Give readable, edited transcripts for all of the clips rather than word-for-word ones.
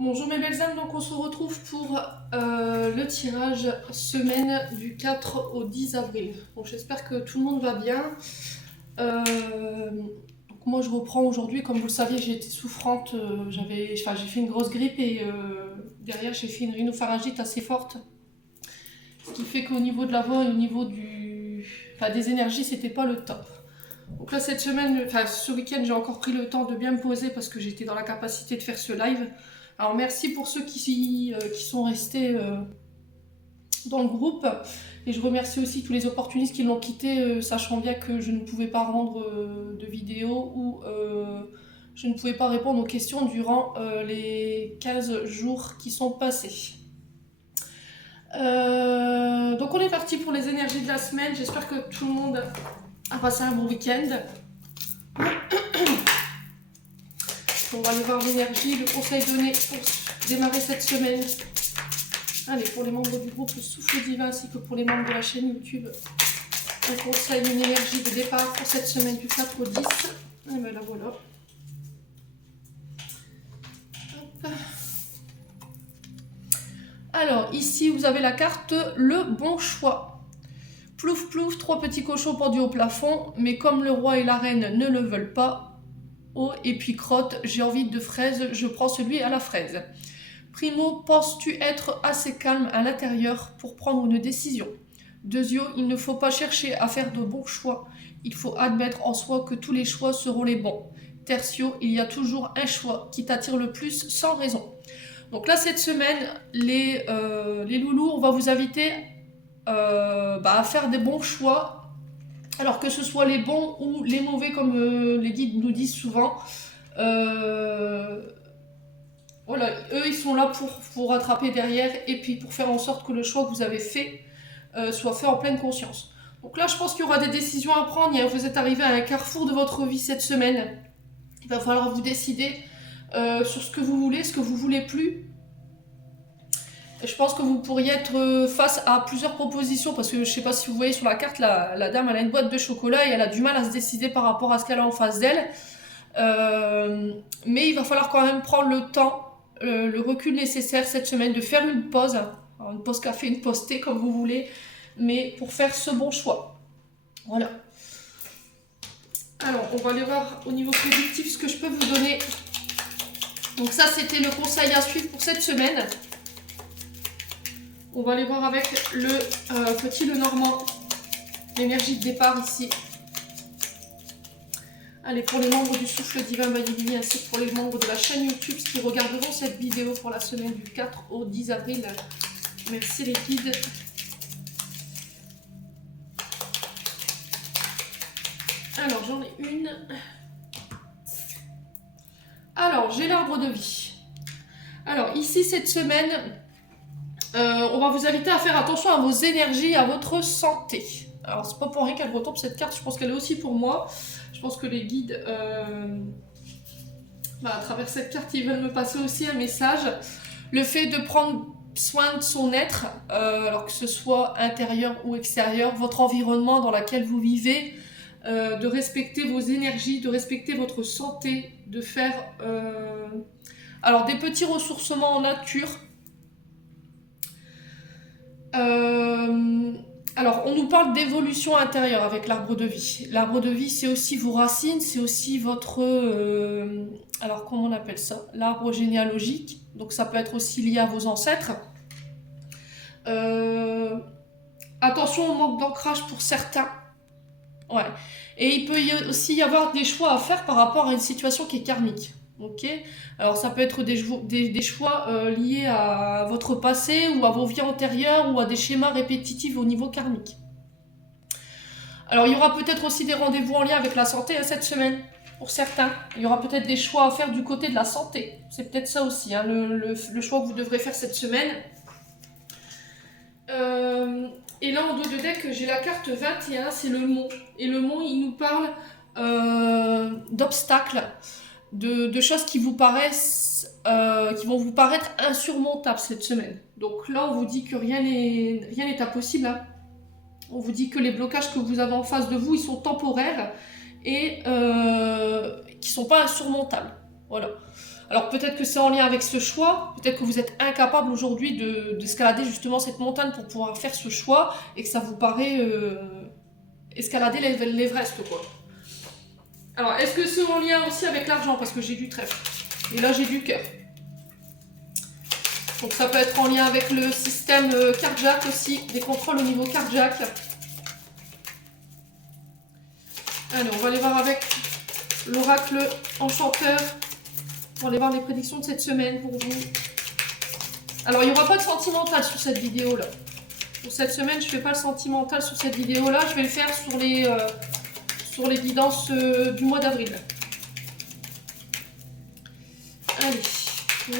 Bonjour mes belles âmes, donc on se retrouve pour le tirage semaine du 4 au 10 avril. Donc j'espère que tout le monde va bien. Donc moi je reprends aujourd'hui, comme vous le saviez, j'ai été souffrante, j'ai fait une grosse grippe et derrière j'ai fait une rhinopharyngite assez forte. Ce qui fait qu'au niveau de la voix et au niveau des énergies, c'était pas le top. Donc là cette semaine, ce week-end, j'ai encore pris le temps de bien me poser parce que j'étais dans la capacité de faire ce live. Alors merci pour ceux qui sont restés dans le groupe. Et je remercie aussi tous les opportunistes qui l'ont quitté, sachant bien que je ne pouvais pas rendre de vidéo ou je ne pouvais pas répondre aux questions durant les 15 jours qui sont passés. Donc on est parti pour les énergies de la semaine. J'espère que tout le monde a passé un bon week-end. On va aller voir l'énergie, le conseil donné pour démarrer cette semaine. Allez, pour les membres du groupe, le souffle divin, ainsi que pour les membres de la chaîne YouTube, un conseil, une énergie de départ pour cette semaine du 4 au 10. Et bien là, voilà. Hop. Alors, ici, vous avez la carte Le Bon Choix. Plouf plouf, 3 petits cochons pendus au plafond, mais comme le roi et la reine ne le veulent pas, oh, et puis crotte, j'ai envie de fraise, je prends celui à la fraise. Primo, penses-tu être assez calme à l'intérieur pour prendre une décision? Deuxio, il ne faut pas chercher à faire de bons choix. Il faut admettre en soi que tous les choix seront les bons. Tertio, il y a toujours un choix qui t'attire le plus sans raison. Donc là, cette semaine, les loulous, on va vous inviter à faire des bons choix. Alors que ce soit les bons ou les mauvais, comme les guides nous disent souvent. Voilà, eux ils sont là pour vous rattraper derrière et puis pour faire en sorte que le choix que vous avez fait soit fait en pleine conscience. Donc là je pense qu'il y aura des décisions à prendre. Vous êtes arrivé à un carrefour de votre vie cette semaine. Il va falloir vous décider sur ce que vous voulez, ce que vous voulez plus. Et je pense que vous pourriez être face à plusieurs propositions parce que je ne sais pas si vous voyez sur la carte, la dame elle a une boîte de chocolat et elle a du mal à se décider par rapport à ce qu'elle a en face d'elle. Mais il va falloir quand même prendre le temps, le recul nécessaire cette semaine de faire une pause café, une pause thé comme vous voulez, mais pour faire ce bon choix. Voilà. Alors on va aller voir au niveau productif ce que je peux vous donner. Donc ça c'était le conseil à suivre pour cette semaine. On va aller voir avec le petit Lenormand, l'énergie de départ ici. Allez, pour les membres du Souffle Divin Bayilini ainsi que pour les membres de la chaîne YouTube qui regarderont cette vidéo pour la semaine du 4 au 10 avril. Merci les guides. Alors, j'en ai une. Alors, j'ai l'arbre de vie. Alors, ici, cette semaine, on va vous inviter à faire attention à vos énergies, à votre santé. Alors, c'est pas pour rien qu'elle retombe cette carte, je pense qu'elle est aussi pour moi. Je pense que les guides, à travers cette carte, ils veulent me passer aussi un message. Le fait de prendre soin de son être, alors que ce soit intérieur ou extérieur, votre environnement dans lequel vous vivez, de respecter vos énergies, de respecter votre santé, de faire alors des petits ressourcements en nature. Alors, on nous parle d'évolution intérieure avec l'arbre de vie. L'arbre de vie, c'est aussi vos racines, c'est aussi votre... alors, comment on appelle ça? L'arbre généalogique. Donc, ça peut être aussi lié à vos ancêtres. Attention au manque d'ancrage pour certains. Ouais. Et il peut aussi y avoir des choix à faire par rapport à une situation qui est karmique. Ok. Alors ça peut être des choix liés à votre passé ou à vos vies antérieures ou à des schémas répétitifs au niveau karmique. Alors il y aura peut-être aussi des rendez-vous en lien avec la santé cette semaine, pour certains. Il y aura peut-être des choix à faire du côté de la santé. C'est peut-être ça aussi, hein, le choix que vous devrez faire cette semaine. Et là en dos de deck, j'ai la carte 21, c'est le mont. Et le mont, il nous parle d'obstacles. De choses qui vous paraissent, qui vont vous paraître insurmontables cette semaine. Donc là, on vous dit que rien n'est impossible. Hein. On vous dit que les blocages que vous avez en face de vous, ils sont temporaires et qui ne sont pas insurmontables. Voilà. Alors peut-être que c'est en lien avec ce choix, peut-être que vous êtes incapable aujourd'hui d'escalader justement cette montagne pour pouvoir faire ce choix et que ça vous paraît escalader l'Everest, quoi. Alors, est-ce que c'est en lien aussi avec l'argent? Parce que j'ai du trèfle. Et là, j'ai du cœur. Donc ça peut être en lien avec le système cardiaque aussi, des contrôles au niveau cardiaque. Allez, on va aller voir avec l'oracle enchanteur. On va aller voir les prédictions de cette semaine pour vous. Alors, il n'y aura pas de sentimental sur cette vidéo-là. Pour cette semaine, je ne fais pas le sentimental sur cette vidéo-là. Je vais le faire sur les guidances du mois d'avril. Allez,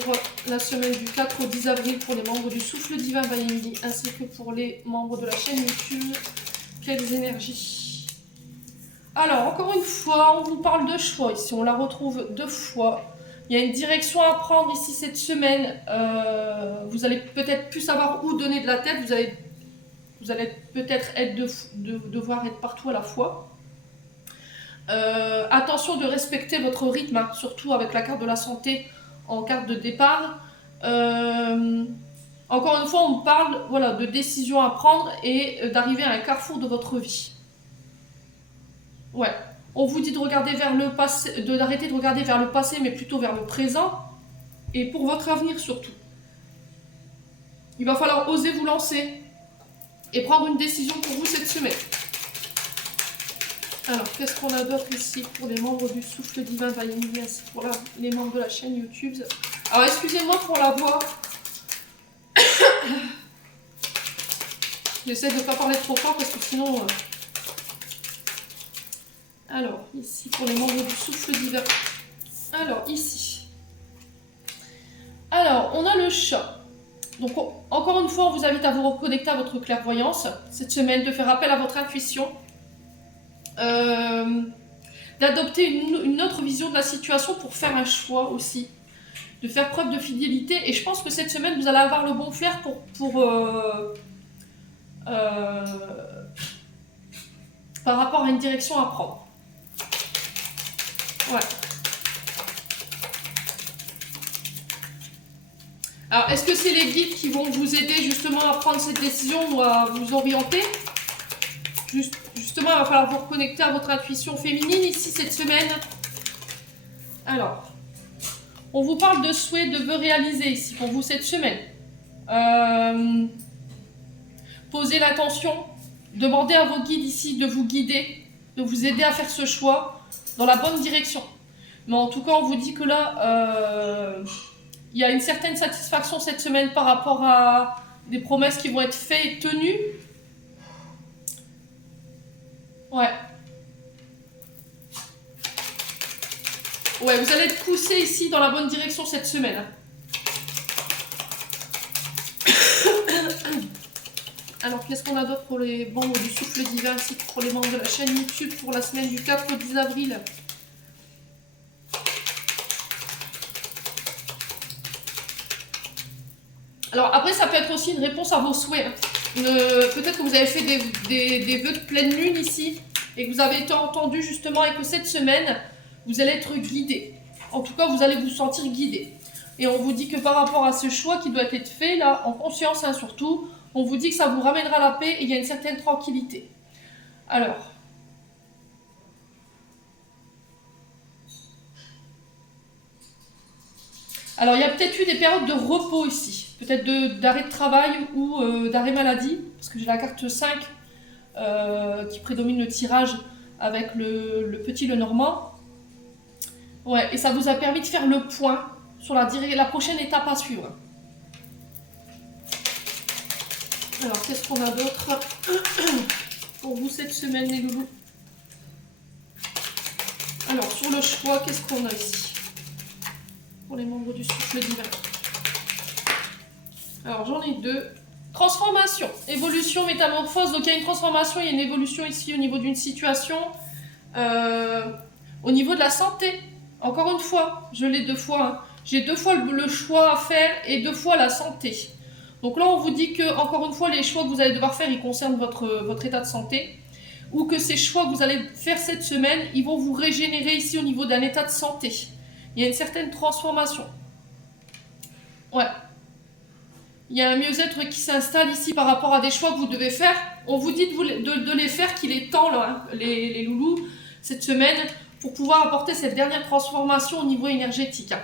pour la semaine du 4 au 10 avril pour les membres du Souffle Divin Bayindi, ainsi que pour les membres de la chaîne YouTube, quelles énergies. Alors, encore une fois, on vous parle de choix ici, on la retrouve 2 fois. Il y a une direction à prendre ici cette semaine. Vous allez peut-être plus savoir où donner de la tête. Vous allez peut-être devoir être partout à la fois. Attention de respecter votre rythme, hein, surtout avec la carte de la santé en carte de départ. Encore une fois, on parle, voilà, de décisions à prendre et d'arriver à un carrefour de votre vie. Ouais. On vous dit de regarder vers le passé, d'arrêter de regarder vers le passé, mais plutôt vers le présent. Et pour votre avenir surtout. Il va falloir oser vous lancer et prendre une décision pour vous cette semaine. Alors, qu'est-ce qu'on a d'autre ici pour les membres du Souffle Divin Bayindi, ainsi pour les membres de la chaîne YouTube. Alors, excusez-moi pour la voix. J'essaie de ne pas parler trop fort parce que sinon... Alors, ici, pour les membres du Souffle Divin. Alors, ici. Alors, on a le chat. Donc, encore une fois, on vous invite à vous reconnecter à votre clairvoyance cette semaine, de faire appel à votre intuition. D'adopter une autre vision de la situation pour faire un choix aussi, de faire preuve de fidélité. Et je pense que cette semaine, vous allez avoir le bon flair par rapport à une direction à prendre. Ouais. Alors, est-ce que c'est les guides qui vont vous aider justement à prendre cette décision ou à vous orienter? Justement, il va falloir vous reconnecter à votre intuition féminine ici cette semaine. Alors, on vous parle de souhaits, de vœux réalisés ici pour vous cette semaine. Posez l'intention, demandez à vos guides ici de vous guider, de vous aider à faire ce choix dans la bonne direction. Mais en tout cas, on vous dit que là, il y a une certaine satisfaction cette semaine par rapport à des promesses qui vont être faites et tenues. Ouais. Ouais, vous allez être poussé ici dans la bonne direction cette semaine. Alors, qu'est-ce qu'on a d'autre pour les membres du Souffle Divin, ainsi que pour les membres de la chaîne YouTube pour la semaine du 4 au 10 avril? Alors, après, ça peut être aussi une réponse à vos souhaits. Peut-être que vous avez fait des vœux de pleine lune ici et que vous avez été entendu justement et que cette semaine, vous allez être guidé. En tout cas, vous allez vous sentir guidé. Et on vous dit que par rapport à ce choix qui doit être fait, là, en conscience hein, surtout, on vous dit que ça vous ramènera la paix et il y a une certaine tranquillité. Alors... Alors, il y a peut-être eu des périodes de repos ici. Peut-être d'arrêt de travail ou d'arrêt maladie. Parce que j'ai la carte 5 qui prédomine le tirage avec le petit, le normand. Ouais, et ça vous a permis de faire le point sur la prochaine étape à suivre. Alors, qu'est-ce qu'on a d'autre pour vous cette semaine, les loulous? Alors, sur le choix, qu'est-ce qu'on a ici pour les membres du Souffle Divin? Alors, j'en ai 2. Transformation, évolution, métamorphose. Donc, il y a une transformation, il y a une évolution ici au niveau d'une situation. Au niveau de la santé, encore une fois, je l'ai 2 fois. Hein. J'ai 2 fois le choix à faire et 2 fois la santé. Donc là, on vous dit que, encore une fois, les choix que vous allez devoir faire, ils concernent votre état de santé. Ou que ces choix que vous allez faire cette semaine, ils vont vous régénérer ici au niveau d'un état de santé. Il y a une certaine transformation. Ouais. Il y a un mieux-être qui s'installe ici par rapport à des choix que vous devez faire. On vous dit de les faire, qu'il est temps, là, hein, les loulous, cette semaine, pour pouvoir apporter cette dernière transformation au niveau énergétique. Hein.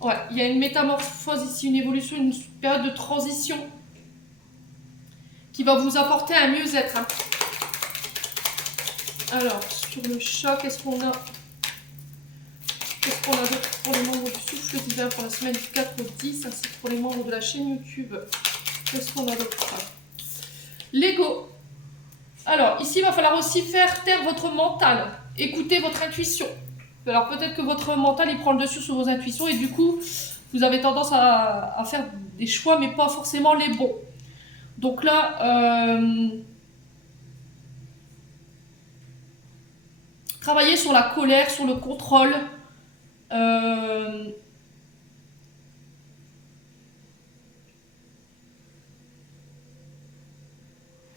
Ouais, il y a une métamorphose ici, une évolution, une période de transition qui va vous apporter un mieux-être. Hein. Alors, sur le chat, qu'est-ce qu'on a? Qu'est-ce qu'on a d'autre pour les membres du souffle divin pour la semaine du 4 au 10, ainsi que pour les membres de la chaîne YouTube? Qu'est-ce qu'on a d'autre? L'ego. Alors, ici, il va falloir aussi faire taire votre mental. Écoutez votre intuition. Alors, peut-être que votre mental, il prend le dessus sur vos intuitions et du coup, vous avez tendance à faire des choix, mais pas forcément les bons. Donc là, travaillez sur la colère, sur le contrôle.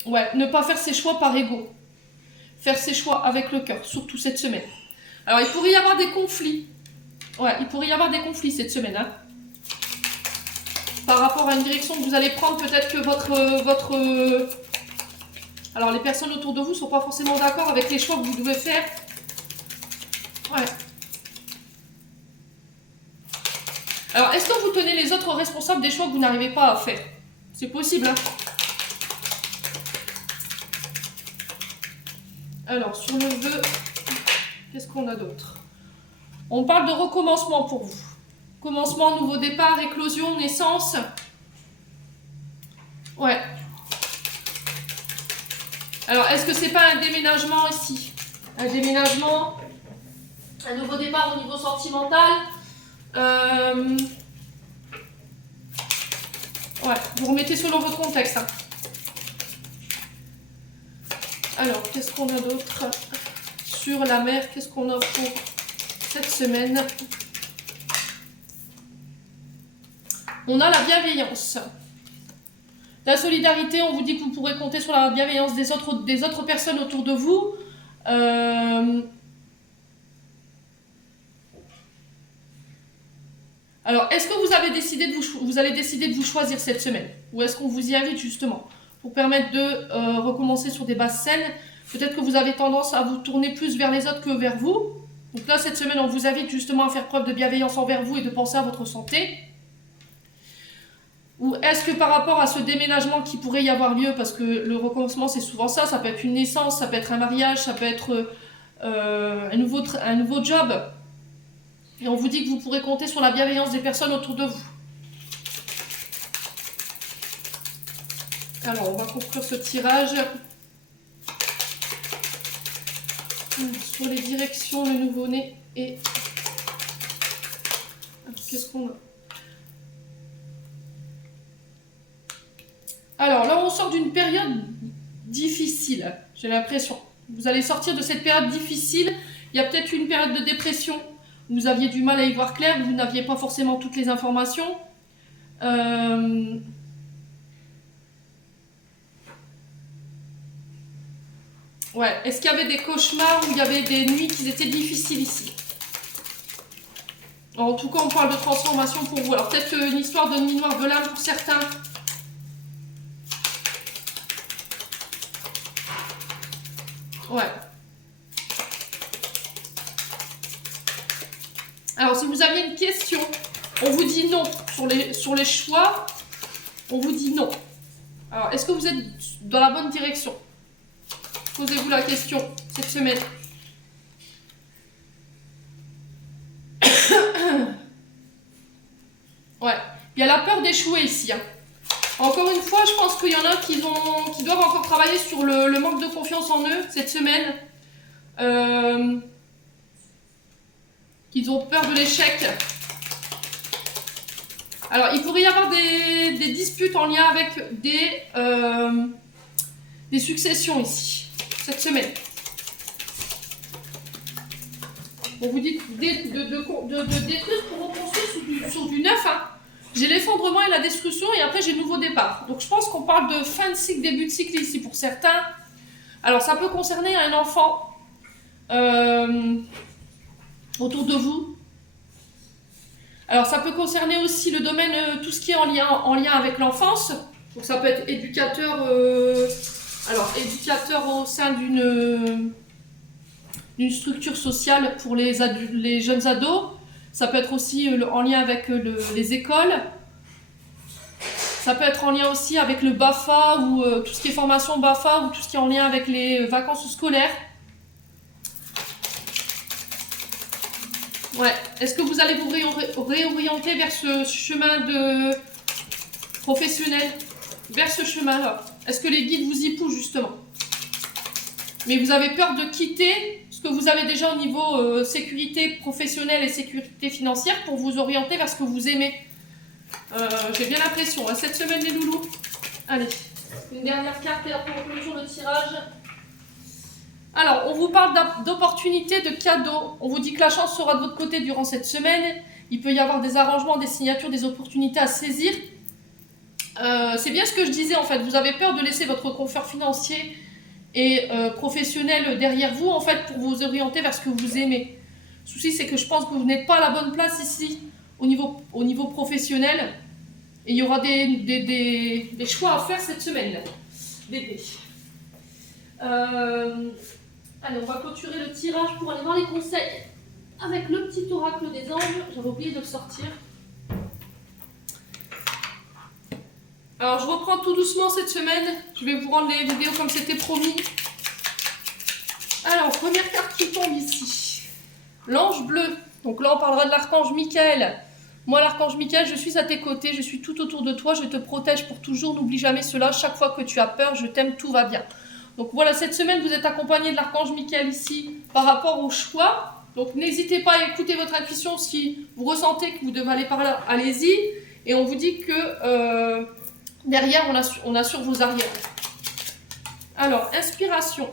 Ouais, ne pas faire ses choix par ego. Faire ses choix avec le cœur, surtout cette semaine. Alors, il pourrait y avoir des conflits. Ouais, il pourrait y avoir des conflits cette semaine. Hein. Par rapport à une direction que vous allez prendre, peut-être que votre... Alors, les personnes autour de vous ne sont pas forcément d'accord avec les choix que vous devez faire. Ouais. Alors, est-ce que vous tenez les autres responsables des choix que vous n'arrivez pas à faire? C'est possible, hein. Alors, sur le vœu, qu'est-ce qu'on a d'autre? On parle de recommencement pour vous. Commencement, nouveau départ, éclosion, naissance. Ouais. Alors, est-ce que c'est pas un déménagement ici? Un déménagement, un nouveau départ au niveau sentimental. Ouais, vous remettez selon votre contexte. Hein. Alors, qu'est-ce qu'on a d'autre? Sur la mer, qu'est-ce qu'on a pour cette semaine? On a la bienveillance. La solidarité, on vous dit que vous pourrez compter sur la bienveillance des autres personnes autour de vous. Alors, est-ce que vous allez décider de vous choisir cette semaine? Ou est-ce qu'on vous y invite justement pour permettre de recommencer sur des bases saines? Peut-être que vous avez tendance à vous tourner plus vers les autres que vers vous. Donc là, cette semaine, on vous invite justement à faire preuve de bienveillance envers vous et de penser à votre santé. Ou est-ce que par rapport à ce déménagement qui pourrait y avoir lieu, parce que le recommencement c'est souvent ça, ça peut être une naissance, ça peut être un mariage, ça peut être un nouveau job, et on vous dit que vous pourrez compter sur la bienveillance des personnes autour de vous. Alors on va conclure ce tirage sur les directions, le nouveau-né et... Qu'est-ce qu'on a? Alors là, on sort d'une période difficile, j'ai l'impression. Vous allez sortir de cette période difficile. Il y a peut-être une période de dépression où vous aviez du mal à y voir clair, vous n'aviez pas forcément toutes les informations. Ouais, est-ce qu'il y avait des cauchemars ou il y avait des nuits qui étaient difficiles ici? En tout cas, on parle de transformation pour vous. Alors peut-être une histoire de nuit noire de l'âme pour certains. Ouais. Alors, si vous aviez une question, on vous dit non. Sur les choix, on vous dit non. Alors, est-ce que vous êtes dans la bonne direction? Posez-vous la question cette semaine. Ouais. Il y a la peur d'échouer ici. Hein. Encore une fois, je pense qu'il y en a qui doivent encore travailler sur le manque de confiance en eux cette semaine. Qu'ils ont peur de l'échec. Alors, il pourrait y avoir des disputes en lien avec des successions ici, cette semaine. On vous dit de détruire pour reconstruire sur du neuf. Hein. J'ai l'effondrement et la destruction et après j'ai le nouveau départ. Donc je pense qu'on parle de fin de cycle, début de cycle ici pour certains. Alors ça peut concerner un enfant autour de vous Alors ça peut concerner aussi le domaine, tout ce qui est en lien avec l'enfance. Donc ça peut être éducateur, éducateur au sein d'une structure sociale pour les jeunes ados. Ça peut être aussi en lien avec les écoles. Ça peut être en lien aussi avec le BAFA ou tout ce qui est formation BAFA ou tout ce qui est en lien avec les vacances scolaires. Ouais. Est-ce que vous allez vous réorienter vers ce chemin de professionnel, vers ce chemin-là? Est-ce que les guides vous y poussent justement? Mais vous avez peur de quitter ce que vous avez déjà au niveau sécurité professionnelle et sécurité financière pour vous orienter vers ce que vous aimez. J'ai bien l'impression, hein, cette semaine les loulous. Allez, une dernière carte et la conclusion de tirage. Alors, on vous parle d'opportunités, de cadeaux. On vous dit que la chance sera de votre côté durant cette semaine. Il peut y avoir des arrangements, des signatures, des opportunités à saisir. C'est bien ce que je disais en fait. Vous avez peur de laisser votre confort financier et professionnel derrière vous en fait pour vous orienter vers ce que vous aimez. Le souci, c'est que je pense que vous n'êtes pas à la bonne place ici au niveau professionnel. Et il y aura des choix à faire cette semaine. Allez, on va clôturer le tirage pour aller voir les conseils avec le petit oracle des anges. J'avais oublié de le sortir. Alors, je reprends tout doucement cette semaine. Je vais vous rendre les vidéos comme c'était promis. Alors, première carte qui tombe ici. L'ange bleu. Donc là, on parlera de l'archange Michael. Moi, l'archange Michael, je suis à tes côtés. Je suis tout autour de toi. Je te protège pour toujours. N'oublie jamais cela. Chaque fois que tu as peur, je t'aime, tout va bien. Donc voilà, cette semaine, vous êtes accompagné de l'archange Michael ici par rapport au choix. Donc n'hésitez pas à écouter votre intuition si vous ressentez que vous devez aller par là, allez-y. Et on vous dit que derrière, on assure vos arrières. Alors, inspiration.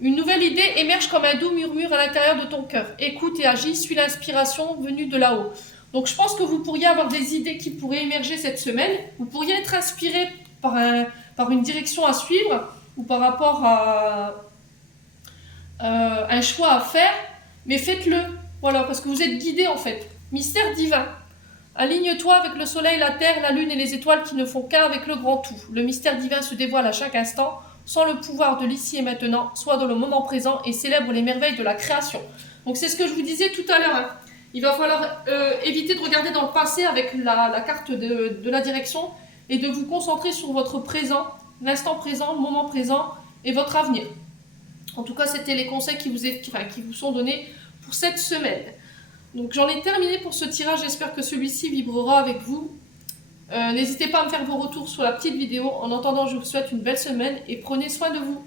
Une nouvelle idée émerge comme un doux murmure à l'intérieur de ton cœur. Écoute et agis, suis l'inspiration venue de là-haut. Donc je pense que vous pourriez avoir des idées qui pourraient émerger cette semaine. Vous pourriez être inspiré par une direction à suivre ou par rapport à un choix à faire, mais faites-le, voilà, parce que vous êtes guidé en fait. Mystère divin. Aligne-toi avec le soleil, la terre, la lune et les étoiles qui ne font qu'un avec le grand tout. Le mystère divin se dévoile à chaque instant, sans le pouvoir de l'ici et maintenant, soit dans le moment présent et célèbre les merveilles de la création. Donc c'est ce que je vous disais tout à l'heure, hein. Il va falloir éviter de regarder dans le passé avec la carte de la direction et de vous concentrer sur votre présent, l'instant présent, le moment présent et votre avenir. En tout cas, c'était les conseils qui vous sont donnés pour cette semaine. Donc j'en ai terminé pour ce tirage, j'espère que celui-ci vibrera avec vous. N'hésitez pas à me faire vos retours sur la petite vidéo. En attendant, je vous souhaite une belle semaine et prenez soin de vous.